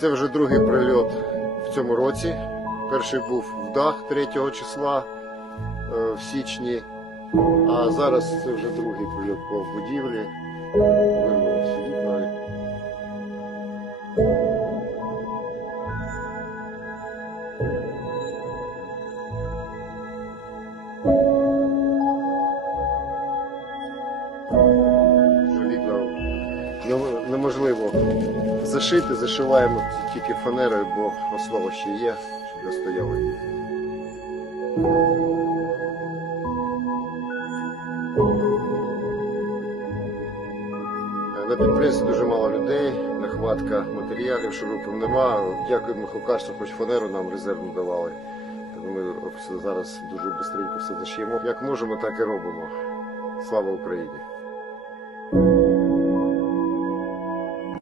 Це вже другий прильот в цьому році. Перший був в дах 3 числа е, в січні, а зараз це вже другий прильот по будівлі. Вікна не- неможливо зашити, зашиваємо тільки фанерою, бо основа ще є, щоб достояли. На підприємстві дуже мало людей, нехватка матеріалів, шурупів нема. Дякуємо Хукашцю, хоч фанеру нам резервну давали. Ми зараз дуже швидко все зашиємо. Як можемо, так і робимо. Слава Україні!